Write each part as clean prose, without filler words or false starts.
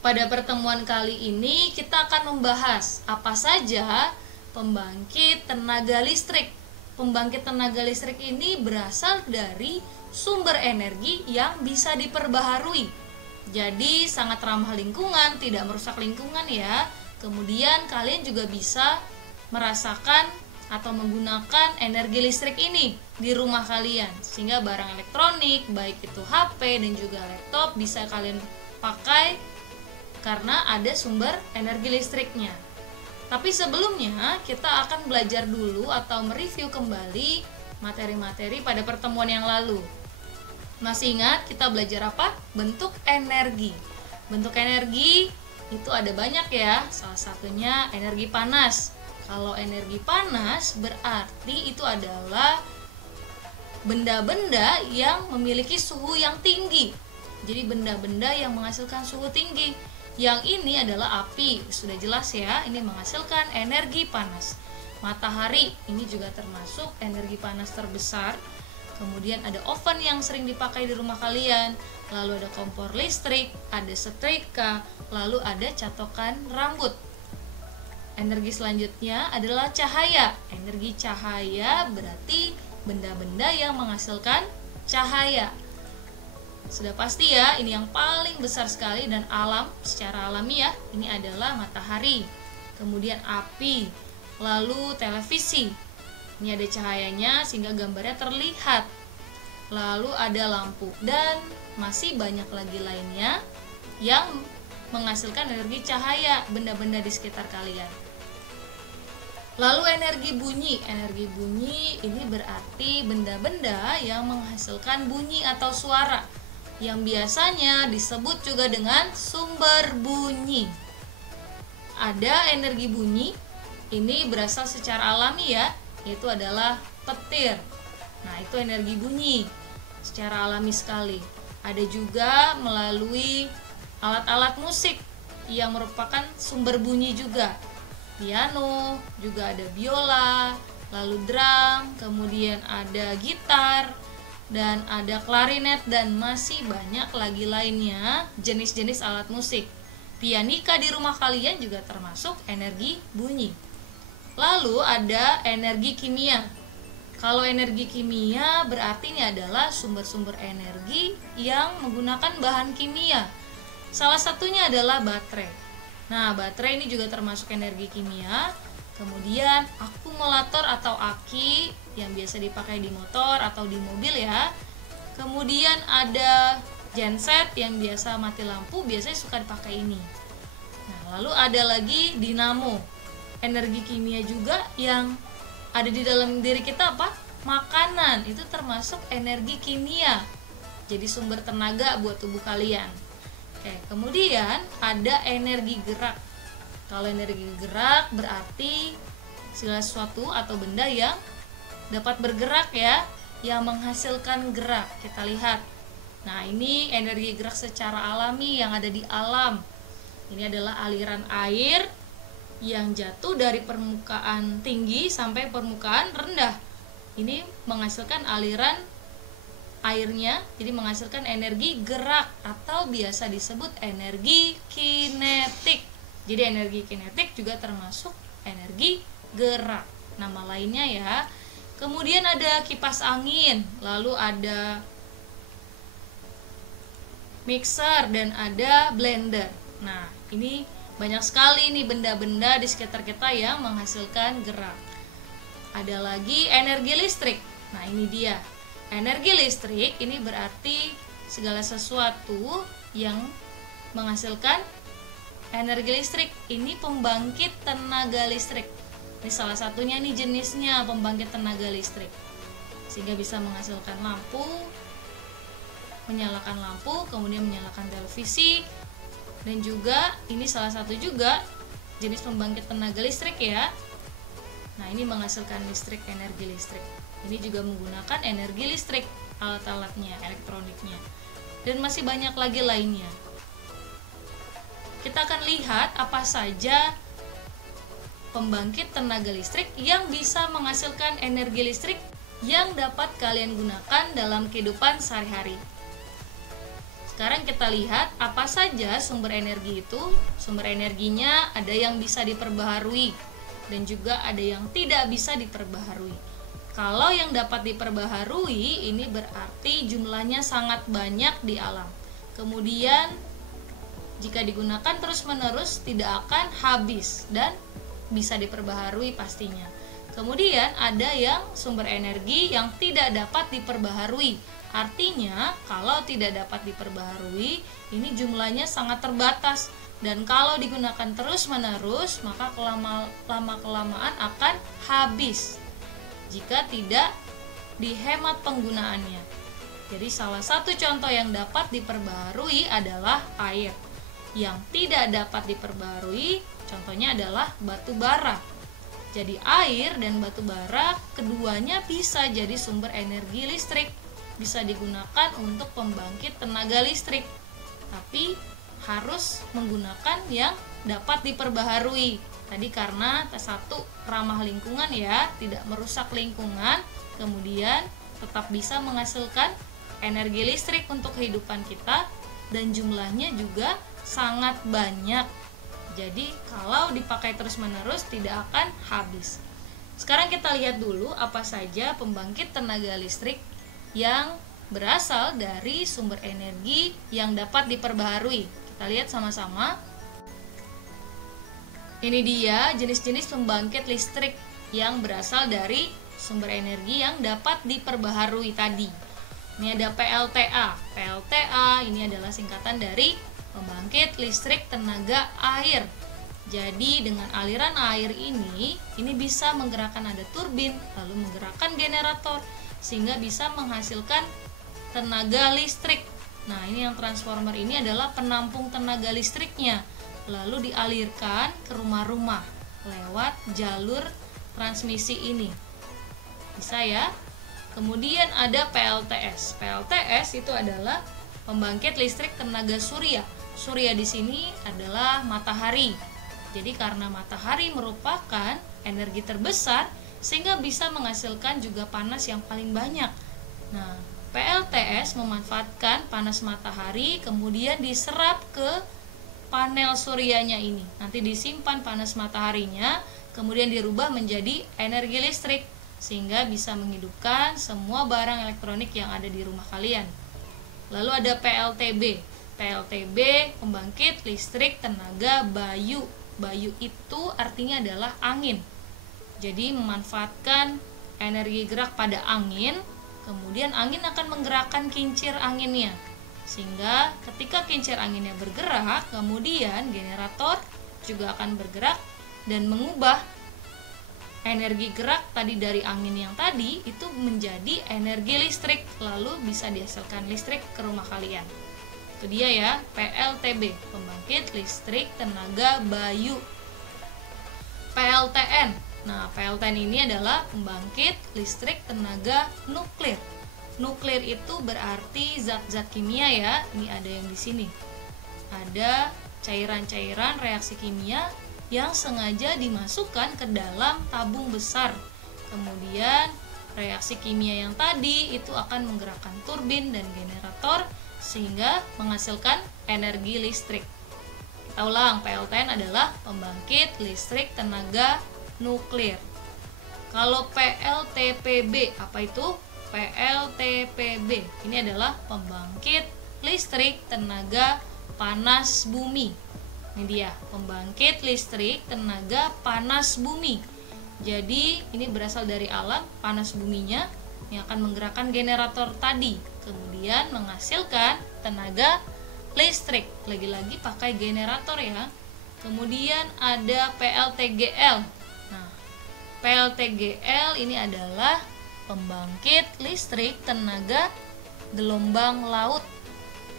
Pada pertemuan kali ini kita akan membahas apa saja pembangkit tenaga listrik. Pembangkit tenaga listrik ini berasal dari sumber energi yang bisa diperbaharui. Jadi sangat ramah lingkungan, tidak merusak lingkungan ya. Kemudian kalian juga bisa merasakan atau menggunakan energi listrik ini di rumah kalian, sehingga barang elektronik baik itu HP dan juga laptop bisa kalian pakai karena ada sumber energi listriknya. Tapi sebelumnya kita akan belajar dulu atau mereview kembali materi-materi pada pertemuan yang lalu. Masih ingat kita belajar apa? Bentuk energi. Bentuk energi itu ada banyak ya, salah satunya energi panas. Kalau energi panas berarti itu adalah benda-benda yang memiliki suhu yang tinggi. Jadi benda-benda yang menghasilkan suhu tinggi. Yang ini adalah api, sudah jelas ya, ini menghasilkan energi panas. Matahari, ini juga termasuk energi panas terbesar. Kemudian ada oven yang sering dipakai di rumah kalian. Lalu ada kompor listrik, ada setrika, lalu ada catokan rambut. Energi selanjutnya adalah cahaya. Energi cahaya berarti benda-benda yang menghasilkan cahaya. Sudah pasti ya, ini yang paling besar sekali dan secara alami ya, ini adalah matahari. Kemudian api, lalu televisi. Ini ada cahayanya sehingga gambarnya terlihat. Lalu ada lampu dan masih banyak lagi lainnya yang menghasilkan energi cahaya, benda-benda di sekitar kalian. Lalu energi bunyi ini berarti benda-benda yang menghasilkan bunyi atau suara, yang biasanya disebut juga dengan sumber bunyi. Ada energi bunyi, ini berasal secara alami ya, yaitu adalah petir. Nah, itu energi bunyi secara alami sekali. Ada juga melalui alat-alat musik yang merupakan sumber bunyi juga. Piano, juga ada biola, lalu drum, kemudian ada gitar, dan ada klarinet, dan masih banyak lagi lainnya jenis-jenis alat musik. Pianika di rumah kalian juga termasuk energi bunyi. Lalu ada energi kimia. Kalau energi kimia berarti ini adalah sumber-sumber energi yang menggunakan bahan kimia. Salah satunya adalah baterai. Nah, baterai ini juga termasuk energi kimia. Kemudian akumulator atau aki yang biasa dipakai di motor atau di mobil ya. Kemudian ada genset yang biasa mati lampu, biasanya suka dipakai ini. Nah, lalu ada lagi dinamo. Energi kimia juga yang ada di dalam diri kita apa? Makanan, itu termasuk energi kimia. Jadi sumber tenaga buat tubuh kalian. Oke, kemudian ada energi gerak. Kalau energi gerak berarti segala sesuatu atau benda yang dapat bergerak ya, yang menghasilkan gerak. Kita lihat. Nah, ini energi gerak secara alami yang ada di alam. Ini adalah aliran air yang jatuh dari permukaan tinggi sampai permukaan rendah. Ini menghasilkan aliran airnya, jadi menghasilkan energi gerak atau biasa disebut energi kinetik. Jadi energi kinetik juga termasuk energi gerak, nama lainnya ya. Kemudian ada kipas angin, lalu ada mixer dan ada blender. Nah, ini banyak sekali nih benda-benda di sekitar kita yang menghasilkan gerak. Ada lagi energi listrik. Nah, ini dia. Energi listrik ini berarti segala sesuatu yang menghasilkan energi listrik. Ini pembangkit tenaga listrik. Ini salah satunya nih jenisnya pembangkit tenaga listrik. Sehingga bisa menghasilkan lampu, menyalakan lampu, kemudian menyalakan televisi. Dan juga ini salah satu juga jenis pembangkit tenaga listrik ya. Nah, ini menghasilkan listrik, energi listrik. Ini juga menggunakan energi listrik, alat-alatnya, elektroniknya. Dan masih banyak lagi lainnya. Kita akan lihat apa saja pembangkit tenaga listrik yang bisa menghasilkan energi listrik yang dapat kalian gunakan dalam kehidupan sehari-hari. sekarang kita lihat apa saja sumber energi itu. Sumber energinya ada yang bisa diperbaharui dan juga ada yang tidak bisa diperbaharui. Kalau yang dapat diperbaharui ini berarti jumlahnya sangat banyak di alam. Kemudian jika digunakan terus-menerus tidak akan habis dan bisa diperbaharui pastinya. Kemudian ada yang sumber energi yang tidak dapat diperbaharui. Artinya kalau tidak dapat diperbaharui ini jumlahnya sangat terbatas, dan kalau digunakan terus-menerus maka lama-kelamaan akan habis jika tidak dihemat penggunaannya. Jadi salah satu contoh yang dapat diperbaharui adalah air. Yang tidak dapat diperbaharui contohnya adalah batu bara. Jadi air dan batu bara keduanya bisa jadi sumber energi listrik, bisa digunakan untuk pembangkit tenaga listrik, tapi harus menggunakan yang dapat diperbaharui. Tadi karena satu ramah lingkungan ya, tidak merusak lingkungan, kemudian tetap bisa menghasilkan energi listrik untuk kehidupan kita, dan jumlahnya juga sangat banyak. Jadi kalau dipakai terus-menerus tidak akan habis. Sekarang kita lihat dulu apa saja pembangkit tenaga listrik yang berasal dari sumber energi yang dapat diperbaharui. Kita lihat sama-sama. Ini dia jenis-jenis pembangkit listrik yang berasal dari sumber energi yang dapat diperbaharui tadi. Ini ada PLTA. PLTA ini adalah singkatan dari pembangkit listrik tenaga air. Jadi dengan aliran air ini bisa menggerakkan ada turbin, lalu menggerakkan generator sehingga bisa menghasilkan tenaga listrik. Nah, ini yang transformer ini adalah penampung tenaga listriknya, lalu dialirkan ke rumah-rumah lewat jalur transmisi ini. Bisa ya? Kemudian ada PLTS. PLTS itu adalah pembangkit listrik tenaga surya. Surya di sini adalah matahari. Jadi karena matahari merupakan energi terbesar sehingga bisa menghasilkan juga panas yang paling banyak. Nah, PLTS memanfaatkan panas matahari kemudian diserap ke panel suryanya ini. Nanti disimpan panas mataharinya, kemudian dirubah menjadi energi listrik sehingga bisa menghidupkan semua barang elektronik yang ada di rumah kalian. Lalu ada PLTB. PLTB pembangkit listrik tenaga bayu. Bayu itu artinya adalah angin. Jadi memanfaatkan energi gerak pada angin, kemudian angin akan menggerakkan kincir anginnya. Sehingga ketika kincir anginnya bergerak, kemudian generator juga akan bergerak dan mengubah energi gerak tadi dari angin yang tadi itu menjadi energi listrik, lalu bisa dihasilkan listrik ke rumah kalian. Itu dia ya, PLTB, pembangkit listrik tenaga bayu. PLTN. Nah, PLTN ini adalah pembangkit listrik tenaga nuklir. Nuklir itu berarti zat-zat kimia ya. Ini ada yang di sini. Ada cairan-cairan reaksi kimia yang sengaja dimasukkan ke dalam tabung besar. Kemudian reaksi kimia yang tadi itu akan menggerakkan turbin dan generator sehingga menghasilkan energi listrik. Kita ulang, PLTN adalah pembangkit listrik tenaga nuklir. Kalau PLTPB, apa itu? PLTPB ini adalah pembangkit listrik tenaga panas bumi. Ini dia, pembangkit listrik tenaga panas bumi. Jadi ini berasal dari alam, panas buminya yang akan menggerakkan generator tadi, kemudian menghasilkan tenaga listrik. Lagi-lagi pakai generator ya. Kemudian ada PLTGL. Nah, PLTGL ini adalah pembangkit listrik tenaga gelombang laut.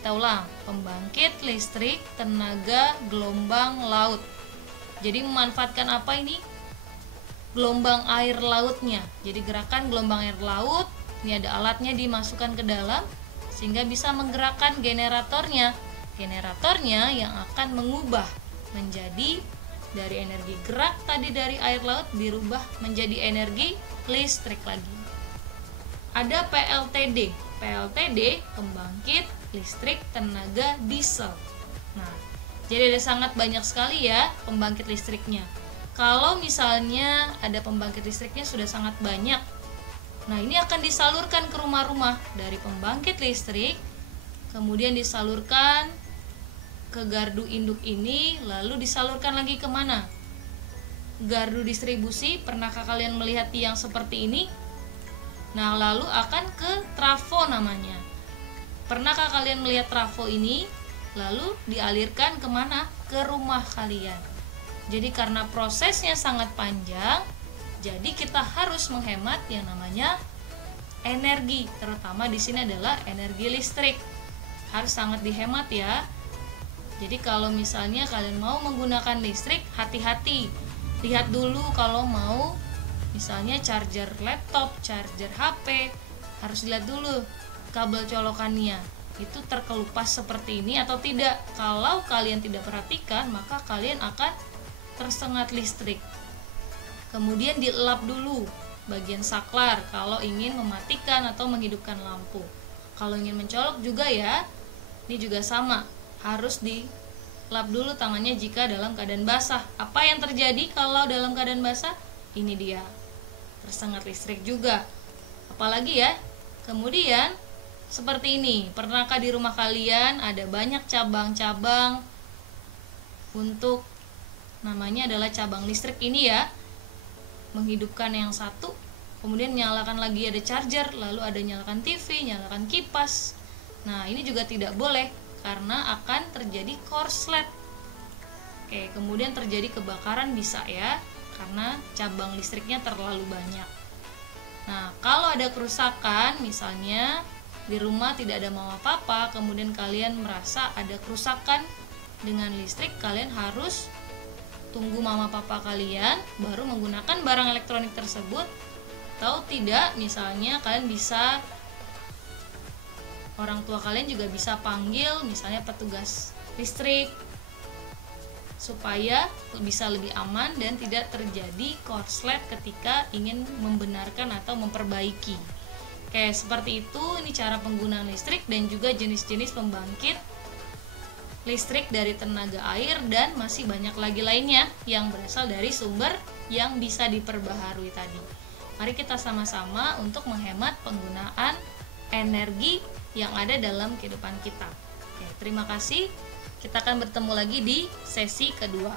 Kita ulang, pembangkit listrik tenaga gelombang laut. Jadi memanfaatkan apa ini? Gelombang air lautnya. Jadi gerakan gelombang air laut, ini ada alatnya dimasukkan ke dalam sehingga bisa menggerakkan generatornya. Generatornya yang akan mengubah menjadi dari energi gerak tadi dari air laut dirubah menjadi energi listrik lagi. Ada PLTD. PLTD pembangkit listrik tenaga diesel. Nah, jadi ada sangat banyak sekali ya pembangkit listriknya. Kalau misalnya ada pembangkit listriknya sudah sangat banyak, nah ini akan disalurkan ke rumah-rumah dari pembangkit listrik, kemudian disalurkan ke gardu induk ini, lalu disalurkan lagi kemana? Gardu distribusi. Pernahkah kalian melihat tiang seperti ini? Nah, lalu akan ke trafo namanya. Pernahkah kalian melihat trafo ini? Lalu dialirkan kemana? Ke rumah kalian. Jadi karena prosesnya sangat panjang, jadi kita harus menghemat yang namanya energi, terutama di sini adalah energi listrik. Harus sangat dihemat ya. Jadi kalau misalnya kalian mau menggunakan listrik, hati-hati. Lihat dulu kalau mau misalnya charger laptop, charger HP, harus lihat dulu kabel colokannya itu terkelupas seperti ini atau tidak. Kalau kalian tidak perhatikan, maka kalian akan tersengat listrik. Kemudian dilap dulu bagian saklar kalau ingin mematikan atau menghidupkan lampu. Kalau ingin mencolok juga ya, ini juga sama, harus dilap dulu tangannya jika dalam keadaan basah. Apa yang terjadi kalau dalam keadaan basah? Ini dia, tersengat listrik juga. Apalagi ya. Kemudian seperti ini, pernahkah di rumah kalian ada banyak cabang-cabang untuk namanya adalah cabang listrik ini ya, menghidupkan yang satu, kemudian nyalakan lagi ada charger, lalu ada nyalakan TV, nyalakan kipas. Nah, ini juga tidak boleh karena akan terjadi korslet. Oke, kemudian terjadi kebakaran bisa ya, karena cabang listriknya terlalu banyak. Nah, kalau ada kerusakan, misalnya di rumah tidak ada mau apa-apa, kemudian kalian merasa ada kerusakan dengan listrik, kalian harus tunggu mama papa kalian baru menggunakan barang elektronik tersebut. Atau tidak, misalnya kalian bisa, orang tua kalian juga bisa panggil misalnya petugas listrik supaya bisa lebih aman dan tidak terjadi korslet ketika ingin membenarkan atau memperbaiki. Oke, seperti itu. Ini cara penggunaan listrik dan juga jenis-jenis pembangkit listrik dari tenaga air, dan masih banyak lagi lainnya yang berasal dari sumber yang bisa diperbaharui tadi. Mari kita sama-sama untuk menghemat penggunaan energi yang ada dalam kehidupan kita. Oke, terima kasih. Kita akan bertemu lagi di sesi kedua.